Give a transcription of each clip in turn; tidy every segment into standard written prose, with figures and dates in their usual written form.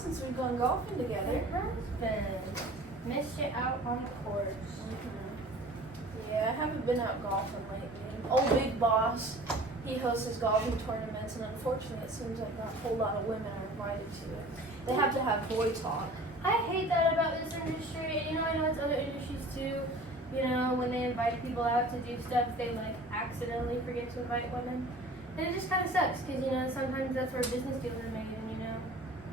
since we've gone golfing together. It has been. Missed you out on the course. Yeah, I haven't been out golfing lately. Old Big Boss, he hosts his golfing tournaments, and unfortunately it seems like not a whole lot of women are invited to it. They have to have boy talk. I hate that about this industry. You know, I know it's other industries too. You know, when they invite people out to do stuff, they like accidentally forget to invite women. And it just kind of sucks because, you know, sometimes that's where business deals are made. And, you know,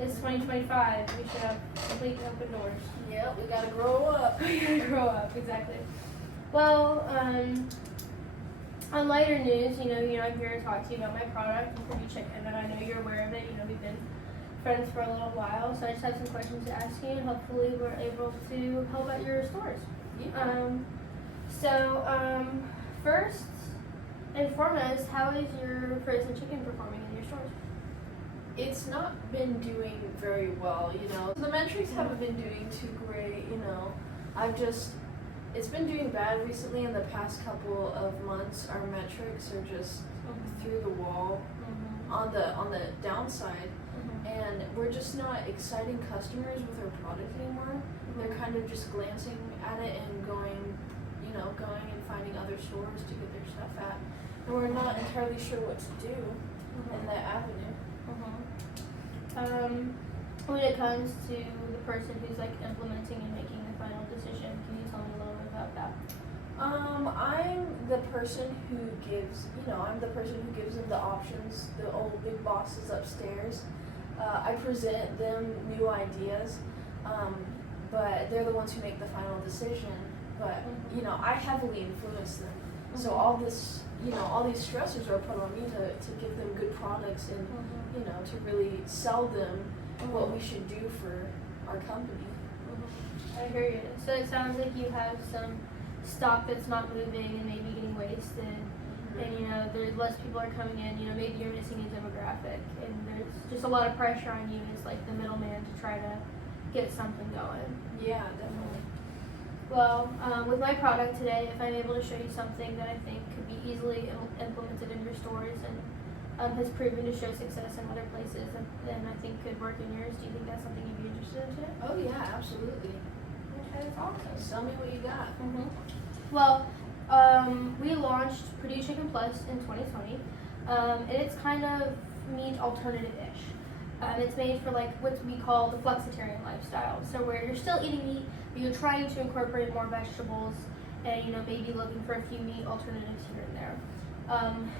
it's 2025. We should have complete open doors. Yep, we gotta grow up. We gotta grow up, exactly. Well, on lighter news, you know, I'm here to talk to you about my product, MKG Chicken, and I know you're aware of it. You know, we've been friends for a little while, so I just have some questions to ask you, and hopefully we're able to help out your stores. Yeah. First and foremost, how is your frozen chicken performing in your stores? It's not been doing very well, you know. The metrics haven't been doing too great, you know. It's been doing bad recently. In the past couple of months, our metrics are just through the wall on the downside, and we're just not exciting customers with our product anymore. They're kind of just glancing at it and going and finding other stores to get their stuff at, and we're not entirely sure what to do in that avenue. When it comes to the person who's like implementing and making the final decision, can you tell me a little bit about that? I'm the person who gives them the options. The old big bosses upstairs. I present them new ideas, but they're the ones who make the final decision. But you know, I heavily influence them. So all these stressors are put on me to give them good products and you know, to really sell them what we should do for our company. I hear you. So it sounds like you have some stock that's not moving and maybe getting wasted, and you know, there's less people are coming in. You know, maybe you're missing a demographic, and there's just a lot of pressure on you as like the middleman to try to get something going. Yeah, definitely. Well, with my product today, if I'm able to show you something that I think could be easily implemented in your stores and has proven to show success in other places, and I think could work in yours, do you think that's something you'd be interested in today? Oh yeah, absolutely. Okay, that's awesome. Tell me what you got. Well, we launched Purdue Chicken Plus in 2020, and it's kind of meat alternative-ish. It's made for like what we call the flexitarian lifestyle, so where you're still eating meat, but you're trying to incorporate more vegetables, and you know, maybe looking for a few meat alternatives here and there.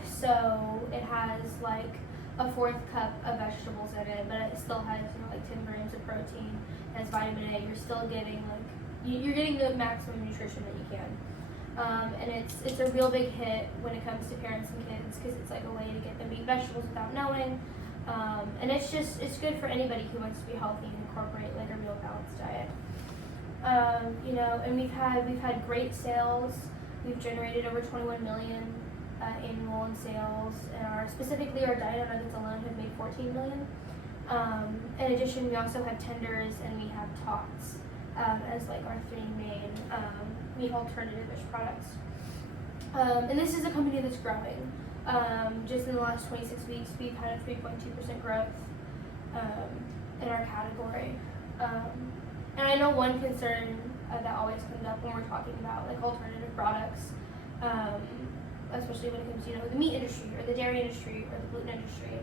So it has like a 4th cup of vegetables in it, but it still has, you know, like 10 grams of protein, it has vitamin A. You're still getting like you're getting the maximum nutrition that you can, and it's a real big hit when it comes to parents and kids because it's like a way to get them to eat vegetables without knowing, and it's good for anybody who wants to be healthy and incorporate like a real balanced diet. You know, and we've had great sales. We've generated over 21 million annual in sales, and specifically our dino nuggets alone have made 14 million. In addition, we also have tenders and we have tots as like our 3 main meat alternative-ish products. And this is a company that's growing. Just in the last 26 weeks, we've had a 3.2% growth in our category. And I know one concern that always comes up when we're talking about like alternative products, especially when it comes to, you know, the meat industry or the dairy industry or the gluten industry,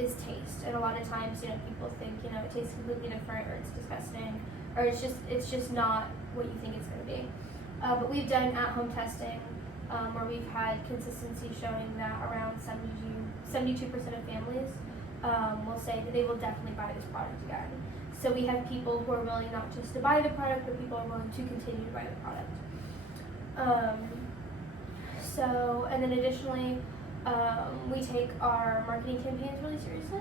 is taste. And a lot of times, you know, people think, you know, it tastes completely different, or it's disgusting, or it's just not what you think it's going to be. But we've done at-home testing where we've had consistency showing that around 72% of families will say that they will definitely buy this product again. So we have people who are willing not just to buy the product, but people are willing to continue to buy the product. And then additionally, we take our marketing campaigns really seriously.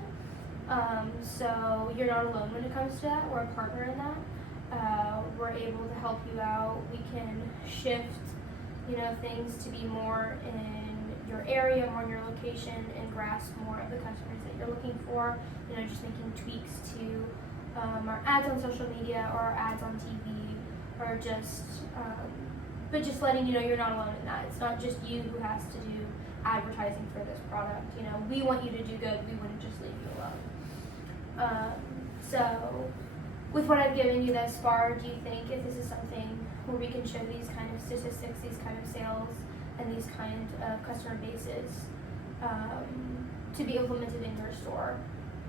So you're not alone when it comes to that. We're a partner in that. We're able to help you out. We can shift, you know, things to be more in your area, more in your location, and grasp more of the customers that you're looking for. You know, just making tweaks to our ads on social media or our ads on TV, or but just letting you know you're not alone in that. It's not just you who has to do advertising for this product. You know, we want you to do good. We wouldn't just leave you alone. So, with what I've given you thus far, do you think if this is something where we can show these kind of statistics, these kind of sales, and these kind of customer bases to be implemented in your store,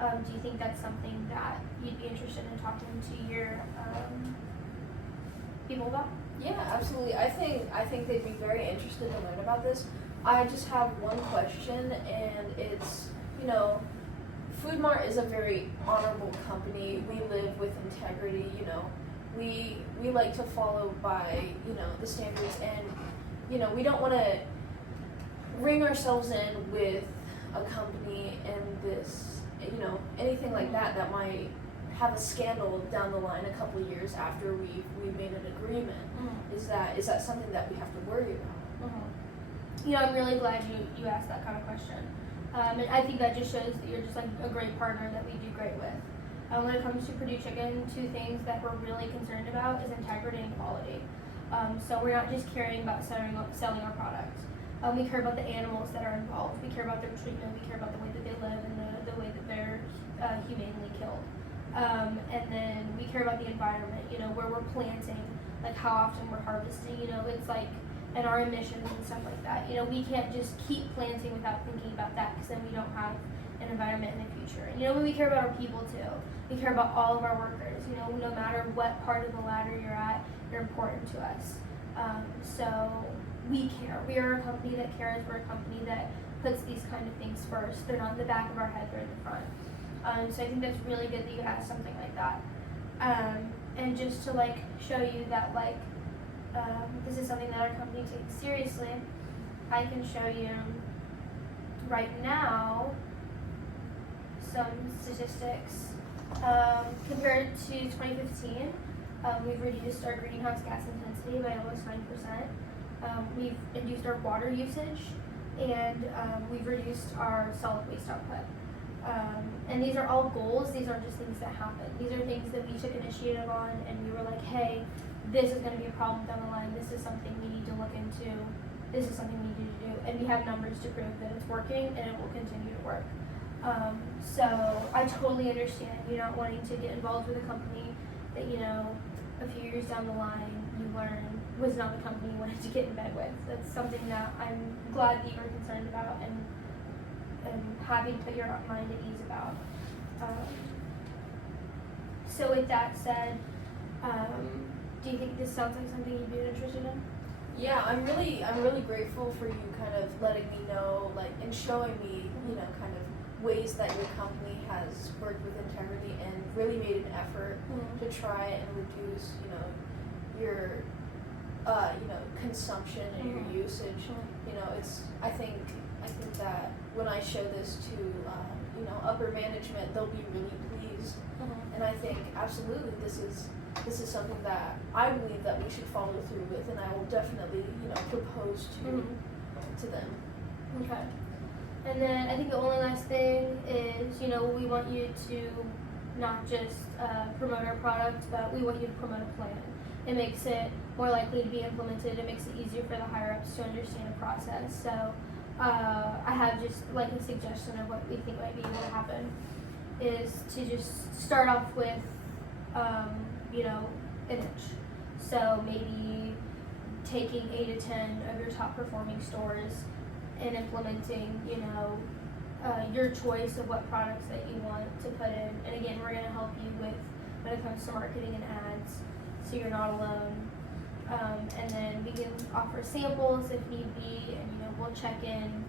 do you think that's something that you'd be interested in talking to your people about? Yeah, absolutely. I think they'd be very interested to learn about this. I just have one question, and it's, Food Mart is a very honorable company. We live with integrity, We like to follow by, the standards, and, we don't want to ring ourselves in with a company and this, anything like that might have a scandal down the line a couple of years after we've made an agreement. Is that something that we have to worry about? I'm really glad you asked that kind of question. And I think that just shows that you're just like a great partner that we do great with. When it comes to Purdue Chicken, two things that we're really concerned about is integrity and quality. So we're not just caring about selling our product. We care about the animals that are involved. We care about their treatment. We care about the way that they live and the way that they're humanely killed. And then we care about the environment, where we're planting, like how often we're harvesting, it's like, and our emissions and stuff like that. We can't just keep planting without thinking about that, because then we don't have an environment in the future. And we care about our people too. We care about all of our workers. No matter what part of the ladder you're at, you're important to us. So we care. We are a company that cares. We're a company that puts these kind of things first. They're not in the back of our head, they're in the front. So I think that's really good that you have something like that. And just to show you that this is something that our company takes seriously, I can show you right now some statistics. Compared to 2015, we've reduced our greenhouse gas intensity by almost 9%. We've reduced our water usage, and we've reduced our solid waste output. And these are all goals. These aren't just things that happen. These are things that we took initiative on, and we were like, hey, this is going to be a problem down the line. This is something we need to look into. This is something we need to do. And we have numbers to prove that it's working, and it will continue to work. So I totally understand you not wanting to get involved with a company that, a few years down the line you learn was not the company you wanted to get in bed with. That's something that I'm glad that you are concerned about and happy to put your mind at ease about. So with that said, do you think this sounds like something you'd be interested in? Yeah, I'm really grateful for you kind of letting me know, and showing me, kind of ways that your company has worked with integrity and really made an effort to try and reduce, your, consumption and your usage. I think that when I show this to, upper management, they'll be really pleased. And I think absolutely this is something that I believe that we should follow through with, and I will definitely, propose to them. Okay. And then I think the only last thing is, we want you to not just promote our product, but we want you to promote a plan. It makes it more likely to be implemented. It makes it easier for the higher ups to understand the process. So I have just a suggestion of what we think might be able to happen is to just start off with, an inch. So maybe taking 8 to 10 of your top performing stores and implementing, your choice of what products that you want to put in. And again, we're going to help you with when it comes to marketing and ads, so you're not alone. And then we can offer samples if need be, and we'll check in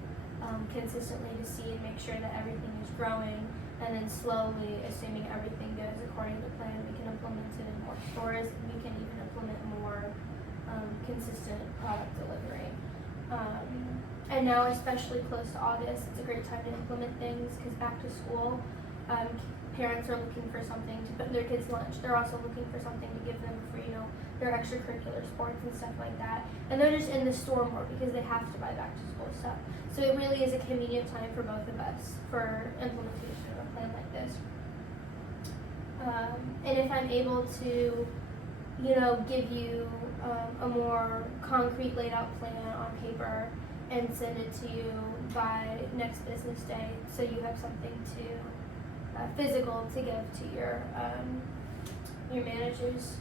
consistently to see and make sure that everything is growing. And then slowly, assuming everything goes according to plan, we can implement it in more stores, and we can even implement more consistent product delivery. And now, especially close to August, it's a great time to implement things because back to school, parents are looking for something to put in their kids' lunch. They're also looking for something to give them for, their extracurricular sports and stuff like that. And they're just in the store more because they have to buy back to school stuff. So it really is a convenient time for both of us for implementation of a plan like this. And if I'm able to, give you a more concrete laid out plan on paper and send it to you by next business day, so you have something to physical to give to your managers.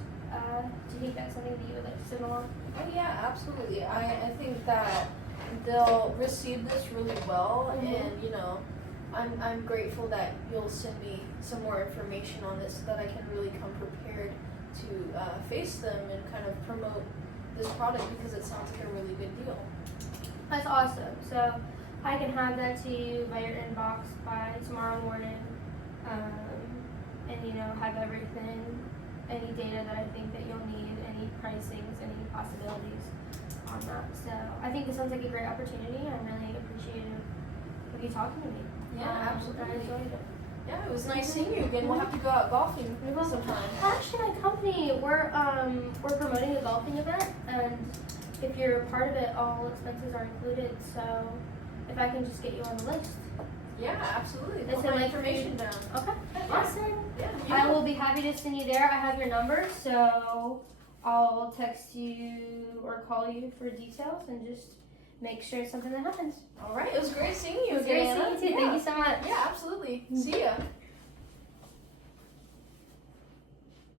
Do you think that's something that you would like to send along? Oh yeah, absolutely. I think that they'll receive this really well, Mhm. and you know, I'm grateful that you'll send me some more information on this so that I can really come prepared to face them and kind of promote this product because it sounds like a really good deal. That's awesome. So I can have that to you by your inbox by tomorrow morning, and you know, have everything, any data that I think that you'll need, any pricings, any possibilities on that. So I think this sounds like a great opportunity. I'm really appreciative of you talking to me. Yeah, I absolutely. enjoyed it. Yeah, it was nice seeing you again. We'll have to go out golfing sometime. Actually, my company, we're promoting a golfing event, and if you're a part of it, all expenses are included. So if I can just get you on the list. Yeah, absolutely. Is Put it my like information down. Okay, awesome. Yeah, I will be happy to send you there. I have your number, so I'll text you or call you for details and just make sure it's something that happens. All right, it was great seeing you It was again. great seeing you too. Yeah. Thank you so much. Yeah, absolutely. See ya.